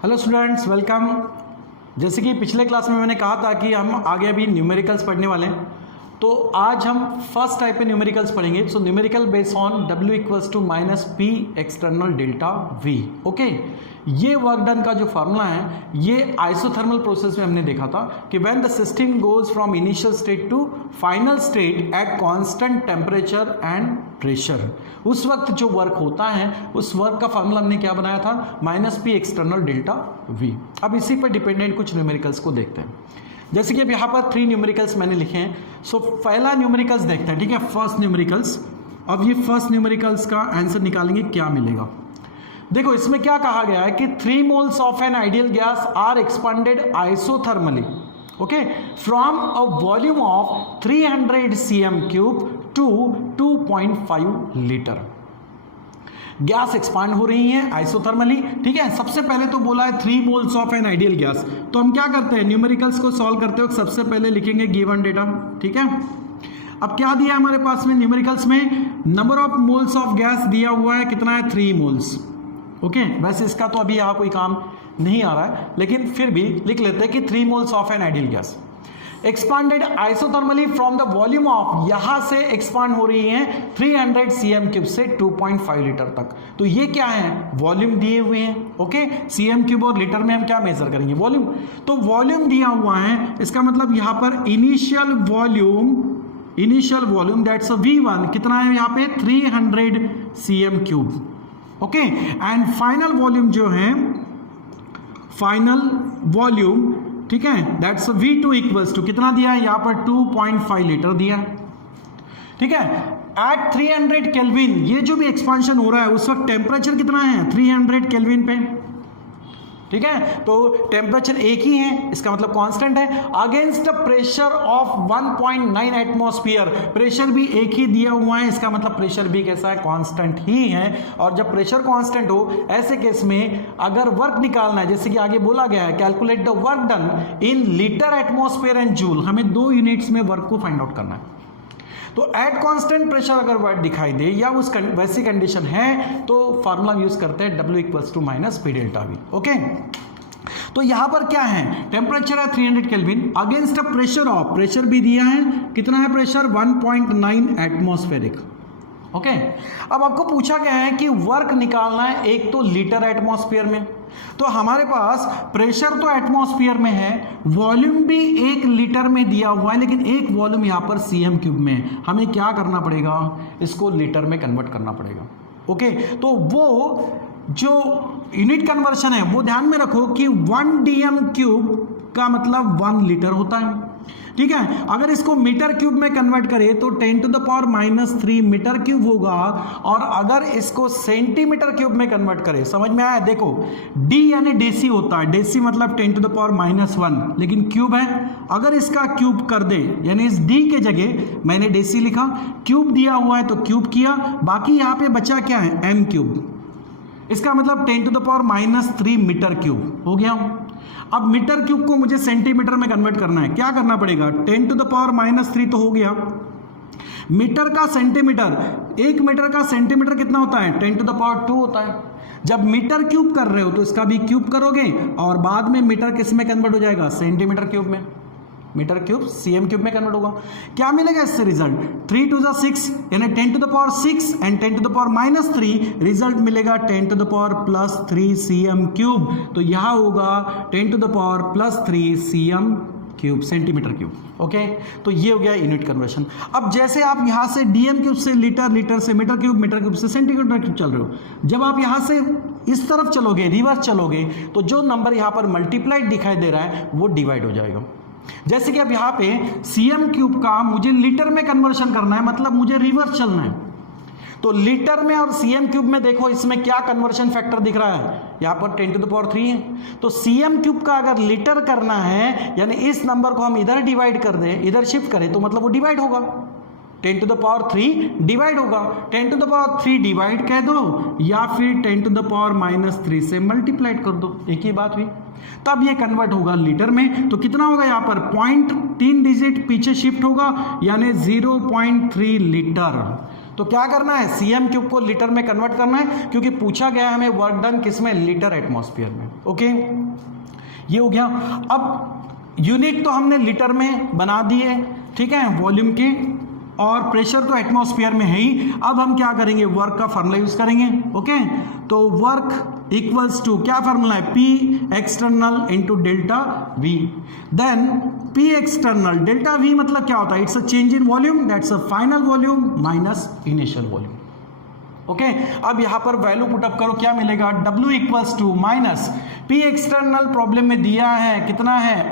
Hello students, welcome. जैसे कि पिछले क्लास में मैंने कहा था कि हम आगे अभी न्यूमेरिकल्स पढ़ने वाले हैं, तो आज हम फर्स्ट टाइप पे न्यूमेरिकल्स पढ़ेंगे। So numerical based on W equals to minus p external delta V। Okay, ये वर्क डन का जो फार्मूला है ये आइसोथर्मल प्रोसेस में हमने देखा था कि when the system goes from initial state to final state at constant temperature and pressure, उस वक्त जो वर्क होता है उस वर्क का फार्मूला हमने क्या बनाया था, minus p external delta V। अब इसी पर डिपेंडेंट कुछ न्यूमेरिकल्स को देखते हैं। जैसे कि अब यहाँ पर 3 न्यूमेरिकल्स मैंने लिखे हैं। सो पहला न्यूमेरिकल्स देखते हैं, ठीक है, फर्स्ट न्यूमेरिकल्स। अब ये फर्स्ट न्यूमेरिकल्स का आंसर निकालेंगे, क्या मिलेगा। देखो इसमें क्या कहा गया है कि 3 moles of an ideal gas are expanded isothermally, okay, from a volume of 300 cm³ to 2.5 litre. Gas expand हो रही है आइसोथर्मली, ठीक है। सबसे पहले तो बोला है 3 moles of an ideal gas, तो हम क्या करते हैं, न्यूमेरिकल्स को सॉल्व करते वक्त सबसे पहले लिखेंगे गिवन डेटा, ठीक है। अब क्या दिया है हमारे पास में न्यूमेरिकल्स में, number of moles of gas दिया हुआ है, कितना है 3 मोल्स, ओके। वैसे इसका तो अभी यहाँ कोई काम नहीं आ रहा है, लेकिन फिर भी लिख लेते हैं कि 3 moles of an ideal gas expanded isothermally from the volume of, यहां से एक्सपांड हो रही है 300 cm³ से 2.5 लीटर तक। तो ये क्या है, वॉल्यूम दिए हुए हैं, ओके। cm³ और लीटर में हम क्या मेजर करेंगे, वॉल्यूम। तो वॉल्यूम दिया हुआ है, इसका मतलब यहां पर इनिशियल वॉल्यूम दैट्स V1 कितना है यहाँ पे 300 cm³, okay. And final volume जो है, फाइनल वॉल्यूम, ठीक है, दैट्स V2 इक्वल्स टू कितना दिया है यहाँ पर 2.5 लीटर दिया है, ठीक है। एट 300 केल्विन, ये जो भी एक्सपांशन हो रहा है उस वक्त टेम्परेचर कितना है 300 केल्विन पे, ठीक है। तो टेम्परेचर एक ही है, इसका मतलब कांस्टेंट है। Against the pressure of 1.9 atmosphere, pressure भी एक ही दिया हुआ है, इसका मतलब प्रेशर भी कैसा है, कांस्टेंट ही है। और जब प्रेशर कांस्टेंट हो ऐसे केस में अगर वर्क निकालना है, जैसे कि आगे बोला गया है, calculate the work done in litre atmosphere and joule, हमें 2 यूनिट्स में वर्क को फाइंड आउट करना है। तो एट कांस्टेंट प्रेशर अगर वर्क दिखाई दे या उस वैसी कंडीशन है तो फार्मूला यूज करते हैं W equals to minus p delta V, okay. तो यहां पर क्या है, टेम्परेचर है 300 kelvin, against a pressure of, pressure भी दिया है, कितना है प्रेशर 1.9 एटमॉस्फेरिक, ओके। अब आपको पूछा गया है कि वर्क निकालना है एक तो लीटर एटमॉस्फेयर में, तो हमारे पास प्रेशर तो एटमॉस्फेयर में है, वॉल्यूम भी 1 लीटर में दिया हुआ है, लेकिन एक वॉल्यूम यहां पर cm³ में है। हमें क्या करना पड़ेगा, इसको लीटर में कन्वर्ट करना पड़ेगा, ओके। तो वो जो यूनिट कन्वर्शन है वो ध्यान में रखो कि 1 dm³ का मतलब 1 लीटर होता है, ठीक है। अगर इसको मीटर क्यूब में कन्वर्ट करें तो 10⁻³ मीटर क्यूब होगा, और अगर इसको सेंटीमीटर क्यूब में कन्वर्ट करें, समझ में आया, देखो D यानी डेसी होता है, डेसी मतलब 10⁻⁻1, लेकिन क्यूब है, अगर इसका क्यूब कर दे यानी इस D के जगह मैंने डेसी लिखा, क्यूब दिया हुआ है तो क्यूब किया, बाकी यहां पे बचा क्या है m³, इसका मतलब 10⁻³ मीटर क्यूब हो गया। अब मीटर क्यूब को मुझे सेंटीमीटर में कन्वर्ट करना है, क्या करना पड़ेगा, 10⁻³ तो हो गया, मीटर का सेंटीमीटर, 1 मीटर का सेंटीमीटर कितना होता है 10⁻² होता है। जब मीटर क्यूब कर रहे हो तो इसका भी क्यूब करोगे, और बाद में मीटर किस में कन्वर्ट हो जाएगा, सेंटीमीटर क्यूब में, मीटर क्यूब cm³ में कन्वर्ट होगा। क्या मिलेगा इससे रिजल्ट, 3 to the 6 यानी 10⁻6 एंड 10⁻³ रिजल्ट मिलेगा 10⁻+3 cm³। तो यहां होगा 10⁻+3 cm³ सेंटीमीटर क्यूब, ओके। तो ये हो गया यूनिट कन्वर्शन। अब जैसे आप यहां से dm³ से लीटर, लीटर से मीटर क्यूब, मीटर क्यूब से सेंटीमीटर क्यूब चल रहे हो, जब आप यहां से इस तरफ चलोगे, रिवर्स चलोगे, तो जो नंबर यहां पर मल्टीप्लाइड दिखाई दे रहा है वो डिवाइड हो जाएगा। जैसे कि अब यहां पे cm³ का मुझे लीटर में कन्वर्शन करना है, मतलब मुझे रिवर्स चलना है, तो लीटर में और cm³ में देखो इसमें क्या कन्वर्शन फैक्टर दिख रहा है, यहां पर 10⁻³ है, तो cm³ का अगर लीटर करना है यानी इस नंबर को हम इधर डिवाइड कर दें, इधर शिफ्ट करें, तो मतलब वो डिवाइड होगा, 10⁻³ डिवाइड होगा, 10⁻³ डिवाइड कह दो या फिर 10⁻³ से मल्टीप्लाइड कर दो, एक ही बात हुई। तब ये कन्वर्ट होगा लीटर में, तो कितना होगा यहाँ पर 0.3 डिजिट पीछे शिफ्ट होगा यानी 0.3 लीटर। तो क्या करना है, सीएम क्यूब को लीटर में कन्वर्ट करना है, क्योंकि पूछा गया है हमें वर्क डन किस में, लीटर एटमॉस्फेयर में। ओके, ये हो गया। अब यूनिट तो हमने लीटर में बना दिए, ठीक है, वॉल्यूम के, और प्रेशर तो एटमॉस्फेयर में है ही। अब हम क्या करेंगे, वर्क का फार्मूला यूज करेंगे। ओके, तो वर्क इक्वल्स टू क्या फार्मूला है, p external into delta V. Then p external delta V मतलब क्या होता है, it's a change in volume, that's a final volume minus initial volume. Okay, अब यहां पर वैल्यू पुटअप करो, क्या मिलेगा, W equals to minus p external problem में दिया है कितना है,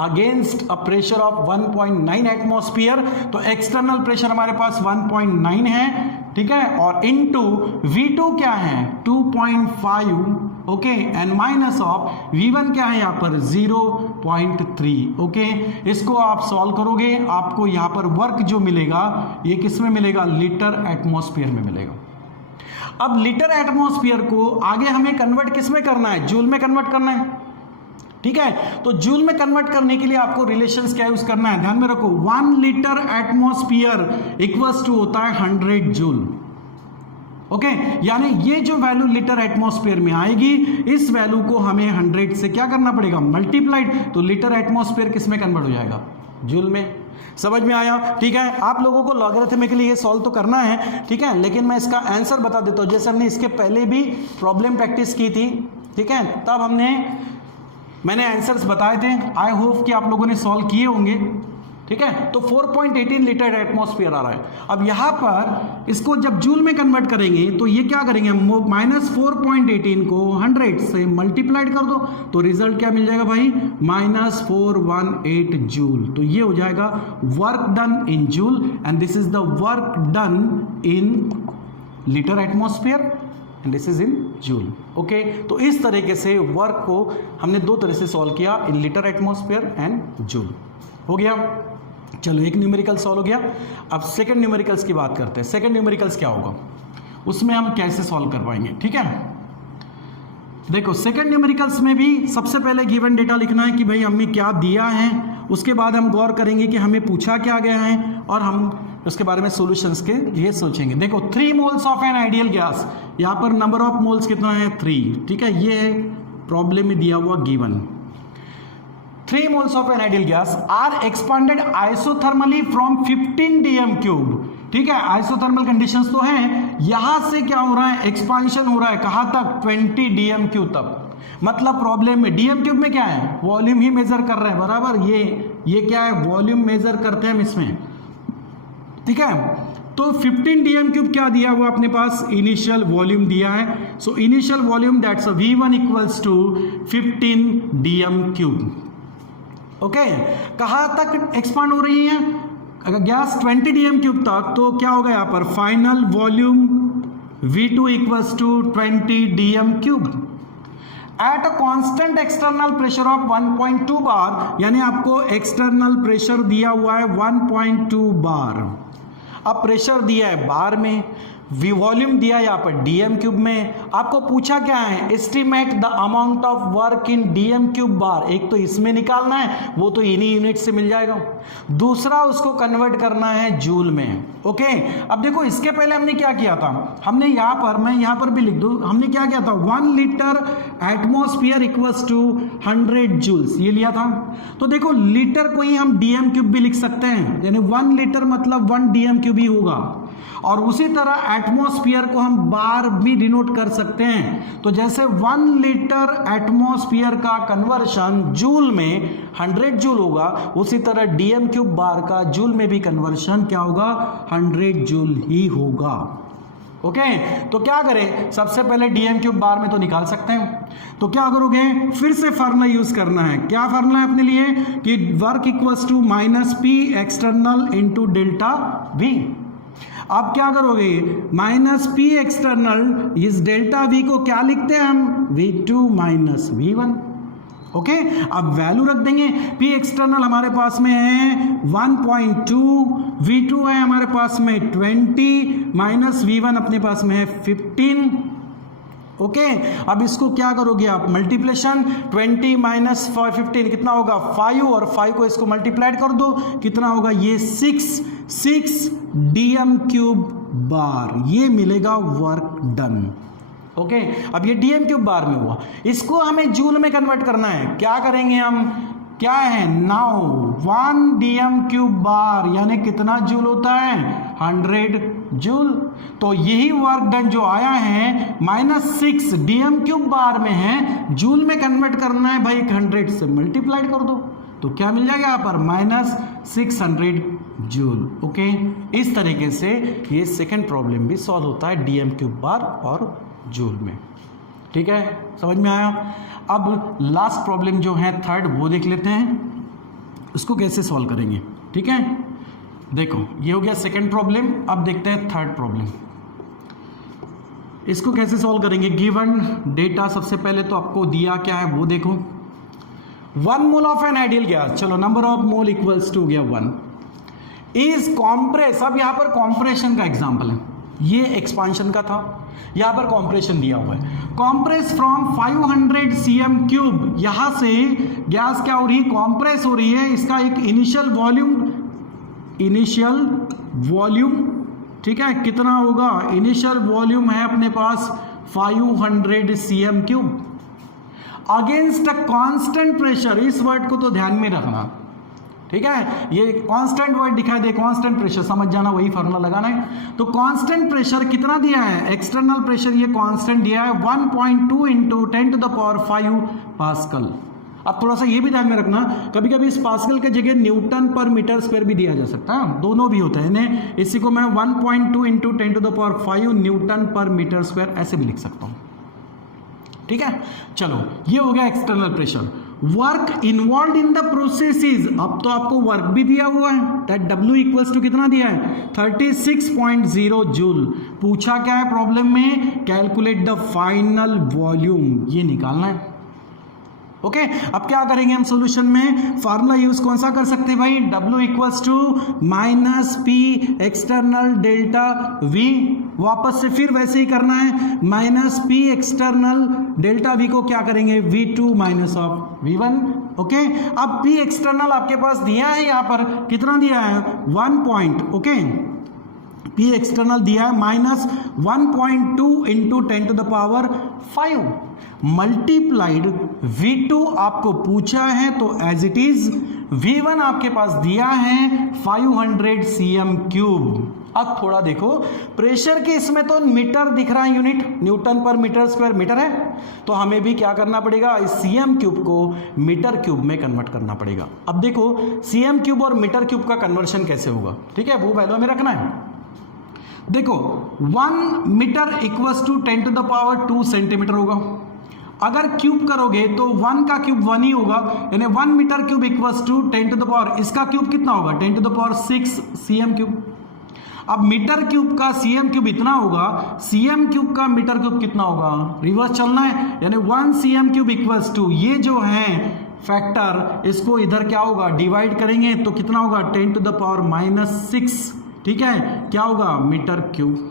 against a pressure of 1.9 atmosphere, तो एक्सटर्नल प्रेशर हमारे पास 1.9 है, ठीक है, और इनटू V2 क्या है 2.5, okay, and minus of V1 क्या है यहां पर 0.3। ओके, इसको आप सॉल्व करोगे, आपको यहां पर वर्क जो मिलेगा ये किस में मिलेगा, लीटर एटमॉस्फेयर में मिलेगा। अब लीटर एटमॉस्फेयर को आगे हमें कन्वर्ट किस में करना है, जूल में कन्वर्ट करना है, ठीक है। तो जूल में कन्वर्ट करने के लिए आपको रिलेशंस क्या यूज करना है, ध्यान में रखो, 1 लीटर एटमॉस्फेयर इक्वल्स टू होता है 100 जूल। ओके, यानी ये जो वैल्यू लीटर एटमॉस्फेयर में आएगी, इस वैल्यू को हमें 100 से क्या करना पड़ेगा, मल्टीप्लाइड, तो लीटर एटमॉस्फेयर किस में कन्वर्ट हो जाएगा, जूल में। समझ में आया, ठीक है। आप लोगों को लॉगरिथमिकली ये सॉल्व तो करना है, ठीक है, लेकिन मैं इसका आंसर बता देता हूं। जैसे हमने इसके पहले भी प्रॉब्लम प्रैक्टिस की थी, ठीक है, तब मैंने आंसर्स बताए थे, आई होप कि आप लोगों ने सॉल्व किए होंगे, ठीक है। तो 4.18 लीटर एटमॉस्फेयर आ रहा है। अब यहां पर इसको जब जूल में कन्वर्ट करेंगे तो ये क्या करेंगे, माइनस 4.18 को 100 से मल्टीप्लाइड कर दो, तो रिजल्ट क्या मिल जाएगा भाई, माइनस 418 जूल। तो ये हो जाएगा work done in joule, and this is the work done in litre atmosphere and this is in joule. Okay, तो इस तरीके से वर्क को हमने दो तरह से सॉल्व किया, in litre atmosphere and joule. हो गया, चलो एक न्यूमेरिकल सॉल्व हो गया। अब सेकंड न्यूमेरिकल्स की बात करते हैं। सेकंड न्यूमेरिकल्स क्या होगा, उसमें हम कैसे सॉल्व कर पाएंगे, ठीक है। देखो, सेकंड न्यूमेरिकल्स में भी सबसे पहले गिवन डेटा लिखना है कि भाई हमें क्या दिया है, उसके बाद हम गौर करेंगे कि हमें पूछा क्या गया है, और हम उसके बारे में सॉल्यूशंस के ये सोचेंगे। देखो, 3 moles of an ideal gas, यहां पर नंबर ऑफ मोल्स कितना है 3, ठीक है, ये है प्रॉब्लम में दिया हुआ given. 3 moles of an ideal gas are expanded isothermally from 15 dm cube, ठीक है, आइसोथर्मल कंडीशंस तो हैं, यहां से क्या हो रहा है, एक्सपांशन हो रहा है, कहां तक, 20 dm क्यूब तक। मतलब प्रॉब्लम में डीएम क्यूब में क्या है, वॉल्यूम ही मेजर कर रहे हैं, बराबर, ये क्या है, वॉल्यूम मेजर करते हैं हम इसमें, ठीक है। तो 15 dm क्यूब क्या दिया हुआ अपने पास, इनिशियल वॉल्यूम दिया है, so initial volume that's V1 equals to 15 dm cube. Okay, कहां तक एक्सपांड हो रही है, अगर गैस 20 dm क्यूब तक, तो क्या होगा यहां पर, final volume V2 equals to 20 dm cube at a constant external pressure of 1.2 bar, यानी आपको एक्सटर्नल प्रेशर दिया हुआ है 1.2 बार। अब प्रेशर दिया है बार में, वॉल्यूम दिया है यहाँ पर डीएम क्यूब में। आपको पूछा क्या है, estimate the amount of work in DM cube bar. एक तो इसमें निकालना है, वो तो इन्हीं यूनिट से मिल जाएगा, दूसरा उसको कन्वर्ट करना है जूल में। ओके, अब देखो इसके पहले हमने क्या किया था, हमने यहाँ पर, मैं यहाँ पर भी लिख दूं, हमने क्या किया था, 1 litre atmosphere equals to 100 joules, ये लिया था। तो देखो लीटर को ही हम डीएम क्यूब भी लिख सकते हैं, यानी 1 लीटर मतलब 1 डीएम क्यूब ही होगा, और उसी तरह एटमॉस्फेयर को हम बार भी डिनोट कर सकते हैं। तो जैसे 1 लीटर एटमॉस्फेयर का कन्वर्शन जूल में 100 जूल होगा, उसी तरह डीएम क्यूब बार का जूल में भी कन्वर्शन क्या होगा, 100 जूल ही होगा। ओके, तो क्या करें, सबसे पहले डीएम क्यूब बार में तो निकाल सकते हैं, तो क्या करोगे, फिर से फार्मूला यूज करना है। क्या फार्मूला है अपने लिए, कि work equals to minus p external into delta V. आप क्या करोगे, माइनस पी एक्सटर्नल, इस डेल्टा वी को क्या लिखते हैं हम, V2 माइनस V1। ओके, अब वैल्यू रख देंगे, पी एक्सटर्नल हमारे पास में है 1.2, V2 है हमारे पास में 20, माइनस V1 अपने पास में है 15। ओके, अब इसको क्या करोगे आप, मल्टीप्लेशन, 20 माइनस 15 कितना होगा 5, और 5 को इसको मल्टीप्लाइड कर दो, कितना होगा ये 6 dm क्यूब बार, ये मिलेगा वर्क डन। ओके, अब ये dm क्यूब बार में हुआ, इसको हमें जूल में कन्वर्ट करना है। क्या करेंगे हम, क्या है, नाउ 1 dm क्यूब बार यानी कितना जूल होता है, 100 जूल। तो यही वर्क डन जो आया है -6 dm क्यूब बार में है, जूल में कन्वर्ट करना है भाई, 100 से मल्टीप्लाइड कर दो तो क्या मिल जाएगा यहाँ पर, -600 जूल। ओके, इस तरीके से ये सेकंड प्रॉब्लम भी सॉल्व होता है dm क्यूब बार और जूल में। ठीक है, समझ में आया। अब लास्ट प्रॉब्लम जो है थर्ड, वो देख लेते हैं उसको कैसे सॉल्व करेंगे। ठीक है, देखो ये हो गया सेकंड प्रॉब्लम। अब देखते हैं थर्ड प्रॉब्लम, इसको कैसे सॉल्व करेंगे। गिवन डेटा सबसे पहले तो आपको दिया क्या है वो देखो, 1 mole of an ideal gas, चलो number of mole equals to गया 1, इज कॉम्प्रेस। अब यहां पर कॉम्प्रेशन का एग्जांपल है, ये एक्सपांशन का था, यहां पर कॉम्प्रेशन दिया हुआ है। कॉम्प्रेस फ्रॉम 500 cm क्यूब, यहां से गैस क्या हो रही है, कॉम्प्रेस हो रही है। इसका एक इनिशियल वॉल्यूम, ठीक है, कितना होगा, इनिशियल वॉल्यूम है अपने पास 500 cm cube against a constant pressure. इस वर्ड को तो ध्यान में रखना, ठीक है, ये कांस्टेंट वर्ड दिखाई दे, कांस्टेंट प्रेशर समझ जाना, वही फॉर्मूला लगाना है। तो कांस्टेंट प्रेशर कितना दिया है, एक्सटर्नल प्रेशर ये कांस्टेंट दिया है 1.2 इंटू 10⁵ पास्कल। अब थोड़ा सा ये भी ध्यान में रखना, कभी कभी इस पास्कल के जगह न्यूटन पर मीटर स्क्वायर भी दिया जा सकता है, दोनों भी होता है। इसी को मैं 1.2 इंटू 10⁵ न्यूटन पर मीटर स्क्वायर ऐसे भी लिख सकता हूं। ठीक है, चलो ये हो गया external pressure. Work involve in the process is, अब तो आपको वर्क भी दिया हुआ है, दैट W इक्वल्स टू कितना दिया है, 36.0 जूल। पूछा क्या है प्रॉब्लम में, कैलकुलेट द फाइनल वॉल्यूम, ये निकालना है। ओके, अब क्या करेंगे हम सॉल्यूशन में, फार्मूला यूज कौन सा कर सकते हैं भाई, W equals to -P external delta V, वापस से फिर वैसे ही करना है, -P एक्सटर्नल डेल्टा V को क्या करेंगे, V2 minus of V1। Okay, अब P एक्सटर्नल आपके पास दिया है, यहां पर कितना दिया है, 1 पॉइंट, ओके, P एक्सटर्नल दिया है -1.2 इंटू 10⁵ मल्टीप्लाइड V2 आपको पूछा है, तो एज इट इज V1 आपके पास दिया है 500 cm क्यूब। अब थोड़ा देखो प्रेशर के इसमें तो मीटर दिख रहा है, यूनिट न्यूटन पर मीटर स्क्वायर मीटर है, तो हमें भी क्या करना पड़ेगा, इस cm क्यूब को मीटर क्यूब में कन्वर्ट करना पड़ेगा। अब देखो cm क्यूब और मीटर क्यूब का कन्वर्शन कैसे होगा, ठीक है, वो वैल्यू में रखना है। देखो 1 मीटर इक्वल्स टू 10⁻² सेंटीमीटर होगा, अगर क्यूब करोगे तो 1 का क्यूब 1 ही होगा, यानी 1 मीटर क्यूब इक्वल्स टू 10⁻, इसका क्यूब कितना होगा, 10⁻6 cm क्यूब। अब मीटर क्यूब का cm क्यूब इतना होगा, cm क्यूब का मीटर क्यूब कितना होगा, रिवर्स चलना है, यानी 1 cm क्यूब इक्वल्स टू, ये जो है फैक्टर, इसको इधर क्या होगा, डिवाइड करेंगे तो कितना होगा, 10⁻⁻6, ठीक है, क्या होगा, मीटर क्यूब।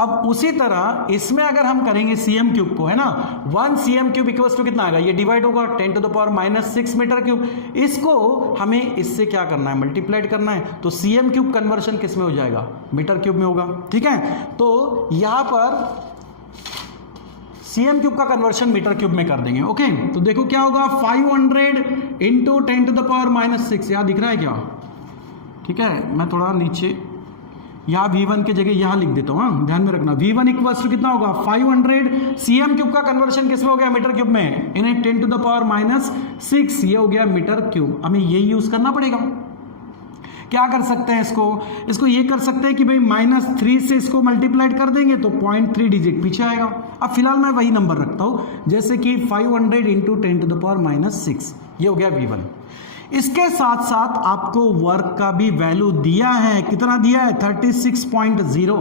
अब उसी तरह इसमें अगर हम करेंगे cm क्यूब को, है ना, 1 cm क्यूब इक्वल्स टू कितना आएगा, ये डिवाइड होगा 10⁻⁻6 मीटर क्यूब। इसको हमें इससे क्या करना है, मल्टीप्लाइड करना है, तो cm क्यूब कन्वर्शन किस में हो जाएगा, मीटर क्यूब में होगा। ठीक है, तो यहां पर cm क्यूब का कन्वर्शन मीटर क्यूब में कर देंगे। ओके, तो देखो क्या होगा, 500 इंटू 10⁻⁻6, यहां दिख रहा है क्या, ठीक है, मैं थोड़ा नीचे यहाँ V1 की जगह यहाँ लिख देता हूँ, ध्यान में रखना। V1 इक्वल्स टू कितना होगा, 500 cm क्यूब का कन्वर्शन किसमें हो गया, मीटर क्यूब में, इन्हें 10⁻⁻6, ये हो गया मीटर क्यूब। हमें यही यूज करना पड़ेगा। क्या कर सकते हैं, इसको ये कर सकते हैं कि भाई -3 से इसको मल्टीप्लाइड कर देंगे तो 0.3 डिजिट पीछे आएगा। अब फिलहाल मैं वही नंबर रखता हूँ, जैसे कि 500 इंटू 10⁻⁻6, ये हो गया V1। इसके साथ साथ आपको वर्क का भी वैल्यू दिया है, कितना दिया है, 36.0।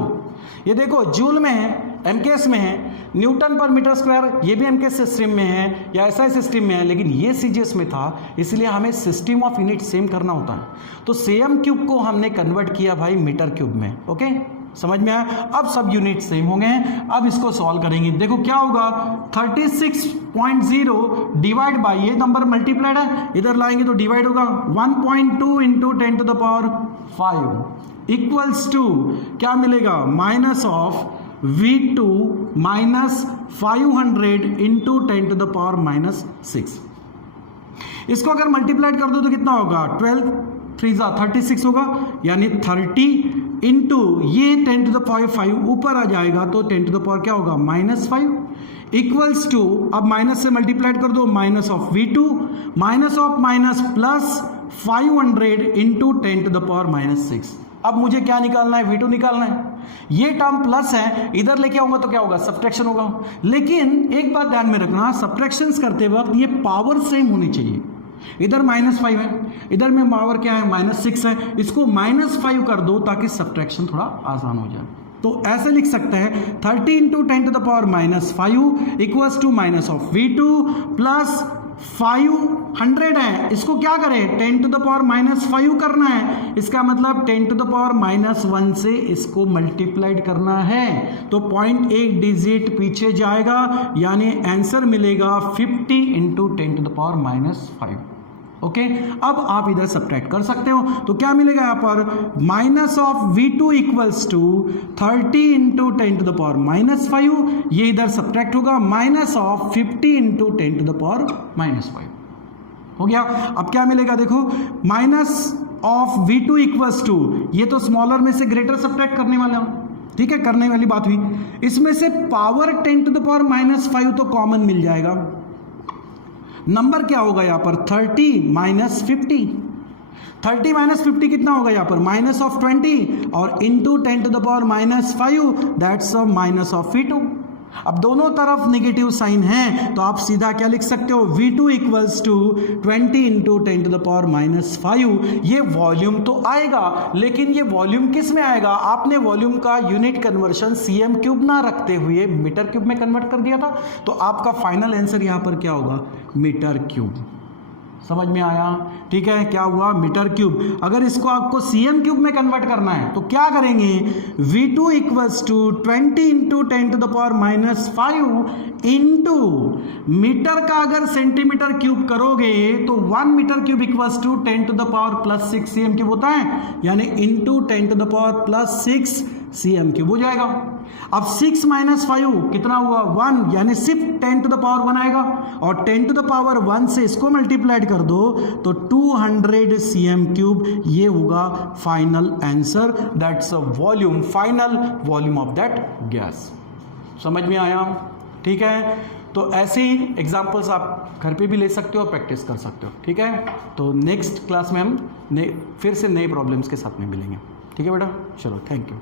ये देखो जूल में है, एमकेएस में है, न्यूटन पर मीटर स्क्वायर ये भी एमकेएस सिस्टम में है या एसआई सिस्टम में है, लेकिन ये सीजीएस में था, इसलिए हमें सिस्टम ऑफ यूनिट सेम करना होता है। तो cm क्यूब को हमने कन्वर्ट किया भाई मीटर क्यूब में। ओके, समझ में आया। अब सब यूनिट सेम हो गए। अब इसको सॉल्व करेंगे, देखो क्या होगा, 36.0 डिवाइड बाई, ये नंबर मल्टीप्लाइड है, इधर लाएंगे तो डिवाइड होगा 1.2 इंटू 10⁵ इक्वल्स टू क्या मिलेगा, minus of V2 minus 500 into 10 to the power minus 6। इसको अगर मल्टीप्लाइड कर दो तो कितना होगा, 12 3 36 होगा, यानी 30 इंटू ये 10 टू द पावर 5 ऊपर आ जाएगा तो 10 टू द पावर क्या होगा, -5 इक्वल्स टू, अब माइनस से मल्टीप्लाइड कर दो, minus of V2 minus of minus plus 500 into 10 to the power -6। अब मुझे क्या निकालना है, V2 निकालना है। ये टर्म प्लस है, इधर लेके आऊंगा तो क्या होगा, सब्ट्रैक्शन होगा। लेकिन एक बात ध्यान में रखना, सब्ट्रैक्शंस करते वक्त ये पावर सेम होनी चाहिए। इधर -5 है, इधर में पावर क्या है, -6 है, इसको -5 कर दो ताकि सब्ट्रैक्शन थोड़ा आसान हो जाए। तो ऐसे लिख सकते हैं 30 into 10 to the power -5 equals to minus of V2 plus 500 है, इसको क्या करें, 10 टू द पावर -5 करना है। इसका मतलब 10 टू द पावर -1 से इसको मल्टीप्लाइड करना है, तो 0.1 डिजिट पीछे जाएगा, यानी आंसर मिलेगा 50 into 10 to the power -5। Okay, अब आप इधर सब्ट्रैक्ट कर सकते हो, तो क्या मिलेगा यहाँ पर, minus of V2 equals to 30 into 10 to the power -5, ये इधर सब्ट्रैक्ट होगा, minus of 50 into 10 to the power -5 हो गया। अब क्या मिलेगा देखो, minus of V2 equals to, ये तो स्मॉलर में से ग्रेटर सब्ट्रैक्ट करने वाला हूं, ठीक है, करने वाली बात हुई। इसमें से पावर 10 टू द पावर -5 तो कॉमन मिल जाएगा, नंबर क्या होगा यहां पर, 30 माइनस 50, 30 माइनस 50 कितना होगा यहां पर, माइनस ऑफ 20 और into 10 to the power -5, that's minus of V2। अब दोनों तरफ नेगेटिव साइन है, तो आप सीधा क्या लिख सकते हो, V2 equals to 20 into 10 to the power -5। ये वॉल्यूम तो आएगा, लेकिन ये वॉल्यूम किस में आएगा, आपने वॉल्यूम का यूनिट कन्वर्शन cm क्यूब ना रखते हुए मीटर क्यूब में कन्वर्ट कर दिया था, तो आपका फाइनल आंसर यहां पर क्या होगा, मीटर क्यूब। समझ में आया, ठीक है, क्या हुआ, मीटर क्यूब। अगर इसको आपको cm क्यूब में कन्वर्ट करना है तो क्या करेंगे, V2 equals to 20 into 10 to the power -5 into metre का अगर सेंटीमीटर क्यूब करोगे तो 1 metre cube equals to 10 to the power +6 cm cube होता है, यानी into 10 to the power +6 cm cube हो जाएगा। अब 6 माइनस 5 कितना हुआ, 1, यानी सिर्फ 10 टू द पावर 1 आएगा, और 10 टू द पावर 1 से इसको मल्टीप्लाइड कर दो तो 200 cm क्यूब, ये होगा final answer, that's a volume, final volume of that gas. समझ में आया, ठीक है। तो ऐसे ही एग्जाम्पल्स आप घर पे भी ले सकते हो और प्रैक्टिस कर सकते हो, ठीक है। तो नेक्स्ट क्लास में हम फिर से नए प्रॉब्लम्स के साथ में मिलेंगे, ठीक है बेटा, चलो, थैंक यू।